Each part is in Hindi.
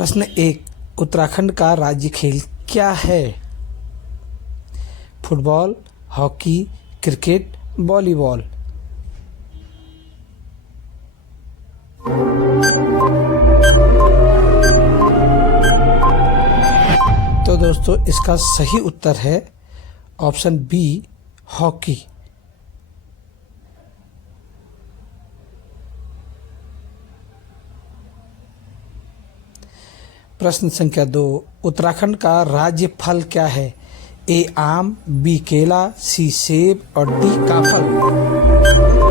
प्रश्न 1, उत्तराखंड का राज्य खेल क्या है? Football, hockey, cricket, volleyball. तो दोस्तों इसका सही उत्तर है ऑप्शन बी, हॉकी। प्रश्न संख्या 2, उत्तराखंड का राज्य फल क्या है? ए आम, बी केला, सी सेब और डी काफल।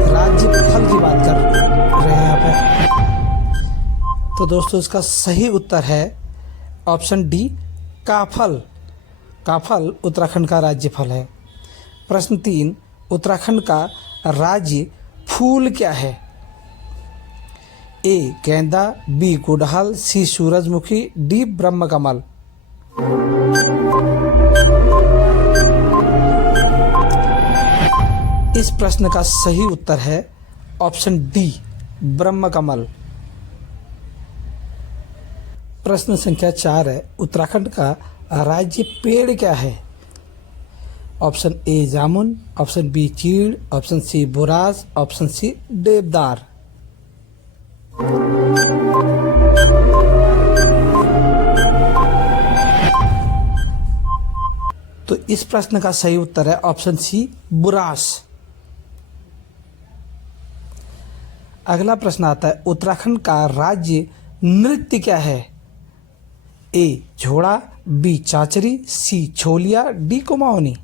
राज्य फल की बात कर रहे हैं यहाँ पे। तो दोस्तों इसका सही उत्तर है ऑप्शन डी, काफल। काफल उत्तराखंड का राज्य फल है। प्रश्न 3, उत्तराखंड का राज्य फूल क्या है? ए गेंदा, बी गुड़हल, सी सूरजमुखी, डी ब्रह्मकमल। इस प्रश्न का सही उत्तर है ऑप्शन डी, ब्रह्मकमल। प्रश्न संख्या 4 है, उत्तराखंड का राज्य पेड़ क्या है? ऑप्शन ए जामुन, ऑप्शन बी चीड़, ऑप्शन सी बुरास, ऑप्शन सी देवदार। तो इस प्रश्न का सही उत्तर है ऑप्शन सी, बुरास। अगला प्रश्न आता है, उत्तराखंड का राज्य नृत्य क्या है? ए झोड़ा, बी चाचरी, सी छोलिया, डी कुमाऊनी।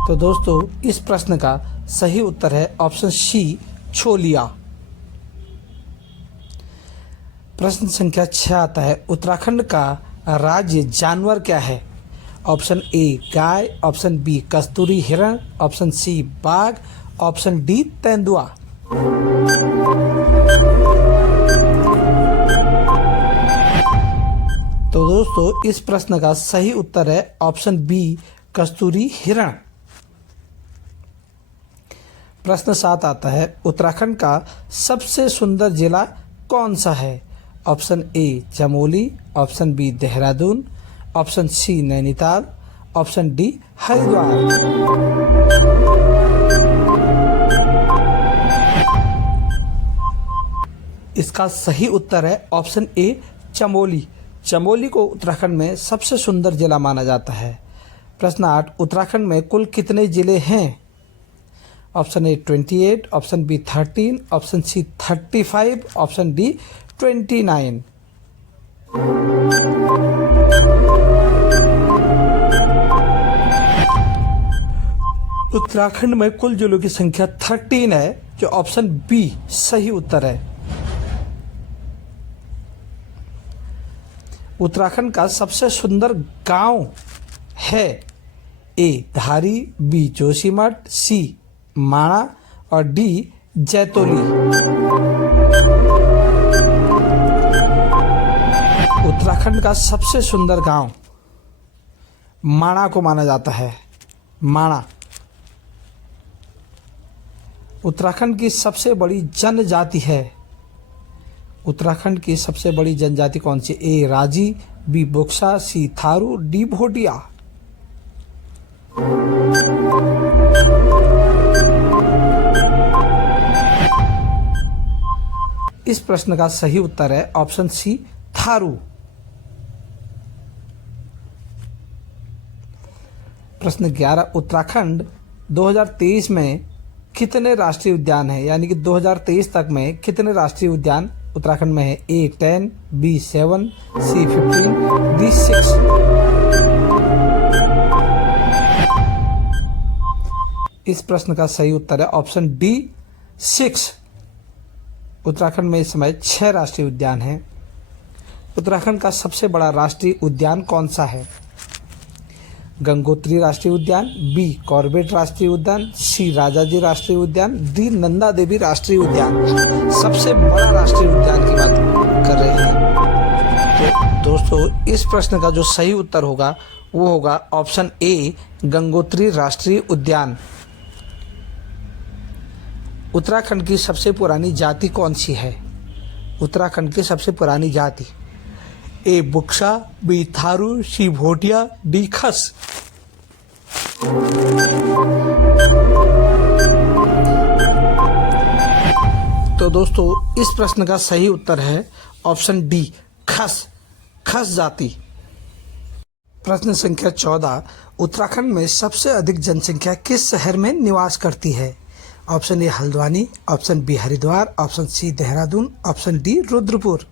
तो दोस्तों इस प्रश्न का सही उत्तर है ऑप्शन सी, छोलिया। प्रश्न संख्या 6 आता है, उत्तराखंड का राज्य जानवर क्या है? ऑप्शन ए गाय, ऑप्शन बी कस्तूरी हिरण, ऑप्शन सी बाघ, ऑप्शन डी तेंदुआ। तो दोस्तों इस प्रश्न का सही उत्तर है ऑप्शन बी, कस्तूरी हिरण। प्रश्न 7 आता है, उत्तराखंड का सबसे सुंदर जिला कौन सा है? Option A Chamoli, option B Dehradun, option C Nainital, option D Haridwar. इसका सही उत्तर है ऑप्शन ए, चमोली। चमोली को उत्तराखंड में सबसे सुंदर जिला माना जाता है। प्रश्न 8, उत्तराखंड में कुल कितने जिले हैं? Option A 28, option B 13, option C 35, option D 29। Uttarakhand में कुल जिलों की संख्या 13 है, जो ऑप्शन बी सही उत्तर है। उत्तराखंड का सबसे सुंदर गांव है? ए धारी, बी जोशीमठ, सी माणा और डी जैतोली। उत्तराखंड का सबसे सुंदर गांव माणा को माना जाता है। माणा। उत्तराखंड की सबसे बड़ी जनजाति है? उत्तराखंड की सबसे बड़ी जनजाति कौन सी? ए राजी, बी बुक्सा, सी थारू, डी भोटिया। इस प्रश्न का सही उत्तर है ऑप्शन सी, थारू। प्रश्न 11, उत्तराखंड 2023 में कितने राष्ट्रीय उद्यान हैं? यानी कि 2023 तक में कितने राष्ट्रीय उद्यान उत्तराखंड में है? ए 10, बी 7, सी 15, डी 6। इस प्रश्न का सही उत्तर है ऑप्शन डी, 6। उत्तराखंड में इस समय 6 राष्ट्रीय उद्यान हैं। उत्तराखंड का सबसे बड़ा राष्ट्रीय उद्यान कौन सा है? गंगोत्री राष्ट्रीय उद्यान, बी कॉर्बेट राष्ट्रीय उद्यान, सी राजाजी राष्ट्रीय उद्यान, डी नंदा देवी राष्ट्रीय उद्यान। सबसे बड़ा राष्ट्रीय उद्यान की बात कर रहे हैं। तो दोस्तों इस प्रश्न का जो सही उत्तर होगा वो होगा ऑप्शन ए, गंगोत्री राष्ट्रीय उद्यान। उत्तराखंड की सबसे पुरानी जाति कौन सी है? उत्तराखंड की सबसे पुरानी जाति ए बुक्सा, बी थारू, सी भोटिया, डी खस। तो दोस्तों इस प्रश्न का सही उत्तर है ऑप्शन डी खस, खस जाति। प्रश्न संख्या 14, उत्तराखंड में सबसे अधिक जनसंख्या किस शहर में निवास करती है? Option A Haldwani, option B Haridwar, option C Dehradun, option D Rudrapur.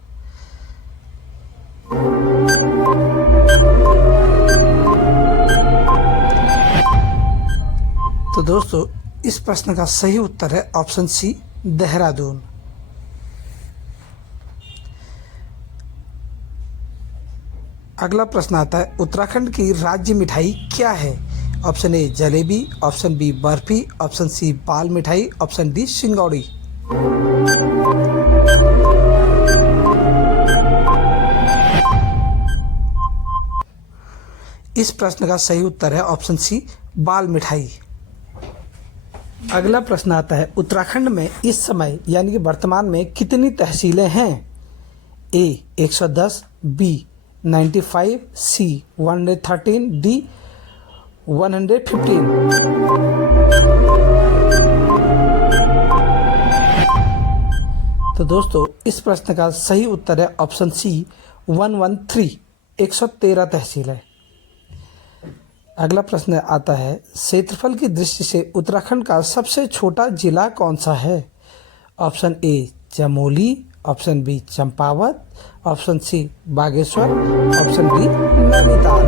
तो दोस्तों इस प्रश्न का सही उत्तर है ऑप्शन सी देहरादून। अगला प्रश्न आता है उत्तराखंड की राज्य मिठाई क्या है? Option A jalebi, option B barfi, option C bal mithai, option D सिंगौड़ी। इस प्रश्न का सही उत्तर है ऑप्शन सी बाल मिठाई। अगला प्रश्न आता है उत्तराखंड में इस समय यानी कि वर्तमान में कितनी तहसीलें हैं? ए 110, बी 95, सी 113, डी 115। तो दोस्तों इस प्रश्न का सही उत्तर है ऑप्शन सी 113, 113 तहसील है। अगला प्रश्न आता है क्षेत्रफल की दृष्टि से उत्तराखंड का सबसे छोटा जिला कौन सा है? Option A Chamoli, option B Champawat, option C Bageshwar, option D Nainital.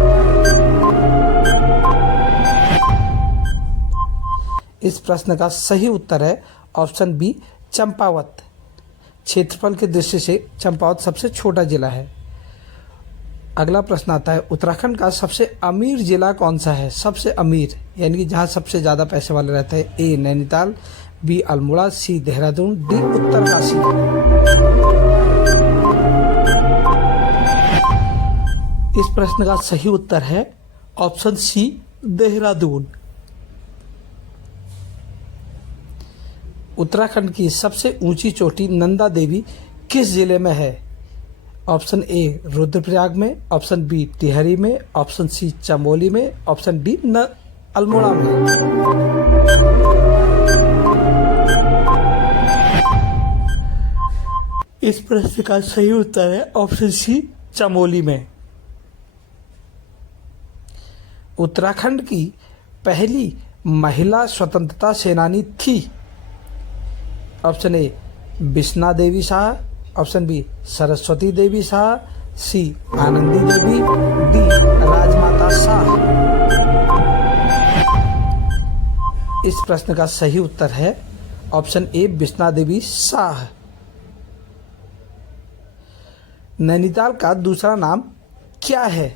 इस प्रश्न का सही उत्तर है ऑप्शन बी चंपावत। क्षेत्रफल की दृष्टि से चंपावत सबसे छोटा जिला है। अगला प्रश्न आता है उत्तराखंड का सबसे अमीर जिला कौन सा है? सबसे अमीर यानी कि जहाँ सबसे ज़्यादा पैसे वाले रहते हैं। ए नैनीताल, बी अल्मोड़ा, सी देहरादून, डी उत्तरकाशी। इस प्रश्न का सही उत्तर है ऑप्शन सी देहरादून। उत्तराखंड की सबसे ऊंची चोटी नंदा देवी किस जिले में है? ऑप्शन ए रुद्रप्रयाग में, ऑप्शन बी टिहरी में, ऑप्शन सी चमोली में, ऑप्शन डी अल्मोड़ा में। इस प्रश्न का सही उत्तर है ऑप्शन सी चमोली में। उत्तराखंड की पहली महिला स्वतंत्रता सेनानी थी? Option A Bishna Devi Shah, option B Saraswati Devi Shah, C Anandi Devi, D Rajmata Shah. इस प्रश्न का सही उत्तर है ऑप्शन ए बिश्ना देवी शाह। नैनीताल का दूसरा नाम क्या है?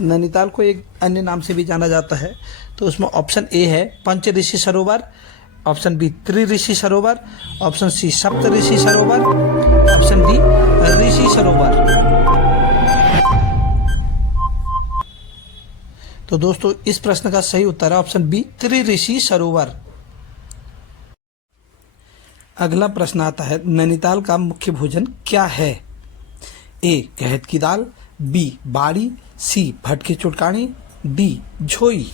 नैनीताल को एक अन्य नाम से भी जाना जाता है। तो उसमें ऑप्शन ए है पंच ऋषि सरोवर, ऑप्शन बी त्रि ऋषि सरोवर, ऑप्शन सी सप्त ऋषि सरोवर, ऑप्शन डी ऋषि सरोवर। तो दोस्तों इस प्रश्न का सही उत्तर है ऑप्शन बी त्रि ऋषि सरोवर। अगला प्रश्न आता है नैनीताल का मुख्य भोजन क्या है? ए कहत की दाल, बी बाड़ी, सी भटकी चुटकानी, डी झोई।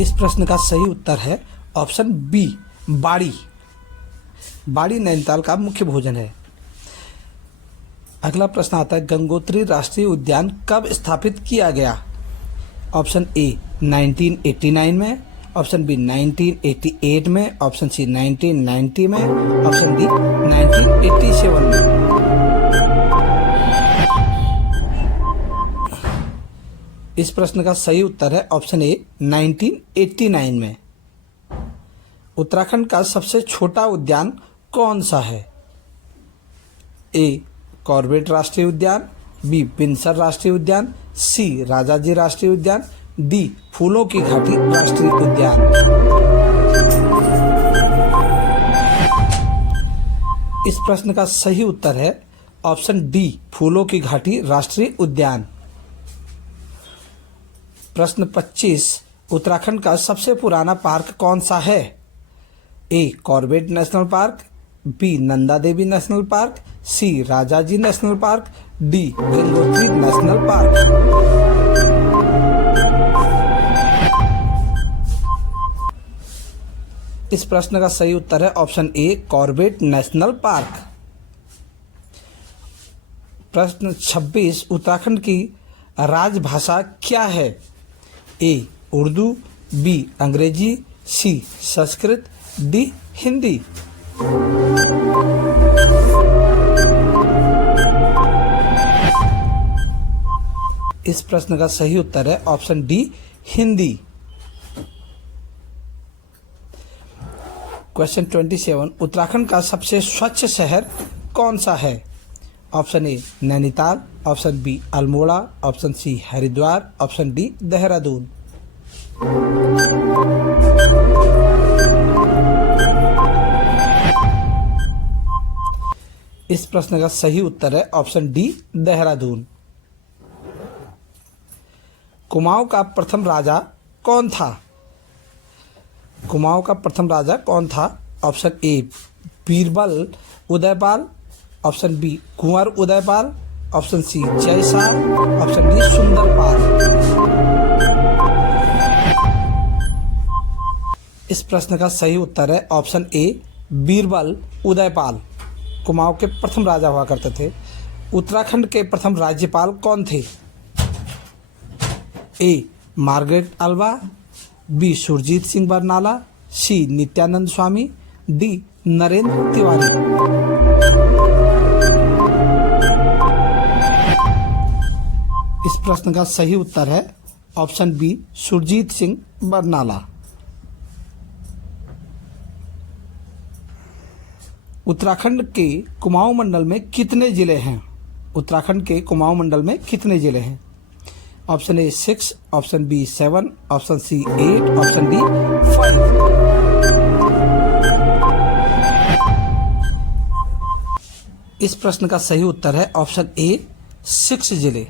इस प्रश्न का सही उत्तर है ऑप्शन बी बाड़ी। बाड़ी नैनीताल का मुख्य भोजन है। अगला प्रश्न आता है गंगोत्री राष्ट्रीय उद्यान कब स्थापित किया गया? ऑप्शन ए 1989 में, ऑप्शन बी 1988 में, ऑप्शन सी 1990 में, ऑप्शन डी 1987 में। इस प्रश्न का सही उत्तर है ऑप्शन ए 1989 में। उत्तराखंड का सबसे छोटा उद्यान कौन सा है? ए कॉर्बेट राष्ट्रीय उद्यान, बी बिनसर राष्ट्रीय उद्यान, सी राजाजी राष्ट्रीय उद्यान, डी फूलों की घाटी राष्ट्रीय उद्यान। इस प्रश्न का सही उत्तर है ऑप्शन डी फूलों की घाटी राष्ट्रीय उद्यान। प्रश्न 25, उत्तराखंड का सबसे पुराना पार्क कौन सा है? A Corbett national park, B Nanda Devi national park, C Rajaji national park, D Gangotri national park. इस प्रश्न का सही उत्तर है option A Corbett national park. प्रश्न 26, उत्तराखंड की राजभाषा क्या है? ए उर्दू, बी अंग्रेजी, सी संस्कृत, डी हिंदी। इस प्रश्न का सही उत्तर है option D Hindi. Question 27, Uttarakhand का सबसे स्वच्छ शहर कौन सा है? Option A Nainital, option B Almora, option C Haridwar, option D Dehradun. इस प्रश्न का सही उत्तर है ऑप्शन डी देहरादून। कुमाऊं का प्रथम राजा कौन था? कुमाऊं का प्रथम राजा कौन था? Option A Birbal Udaypal, option B Kunwar Udaypal, option C Jaisal, option D Sundarpal. इस प्रश्न का सही उत्तर है ऑप्शन ए बीरबल उदयपाल। कुमाऊं के प्रथम राजा हुआ करते थे। उत्तराखंड के प्रथम राज्यपाल कौन थे? A Margaret Alva, B Surjit Singh Barnala, C Nityanand Swami, D Narendra Tiwari. इस प्रश्न का सही उत्तर है ऑप्शन बी सुरजीत सिंह बरनाला। उत्तराखंड के कुमाऊं मंडल में कितने जिले हैं? उत्तराखंड के कुमाऊं मंडल में कितने जिले हैं? Option A 6, option B 7, option C 8, option D 5। इस प्रश्न का सही उत्तर है ऑप्शन ए 6 जिले।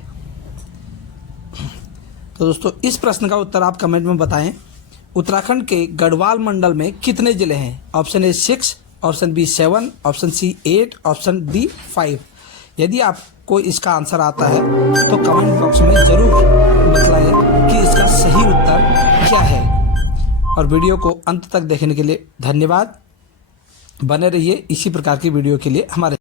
तो दोस्तों इस प्रश्न का उत्तर आप कमेंट में बताएं। उत्तराखंड के गढ़वाल मंडल में कितने जिले हैं? Option A 6, option B 7, option C 8, option D 5। यदि आपको इसका आंसर आता है तो कमेंट बॉक्स में जरूर बताएं कि इसका सही उत्तर क्या है। और वीडियो को अंत तक देखने के लिए धन्यवाद। बने रहिए इसी प्रकार की वीडियो के लिए हमारे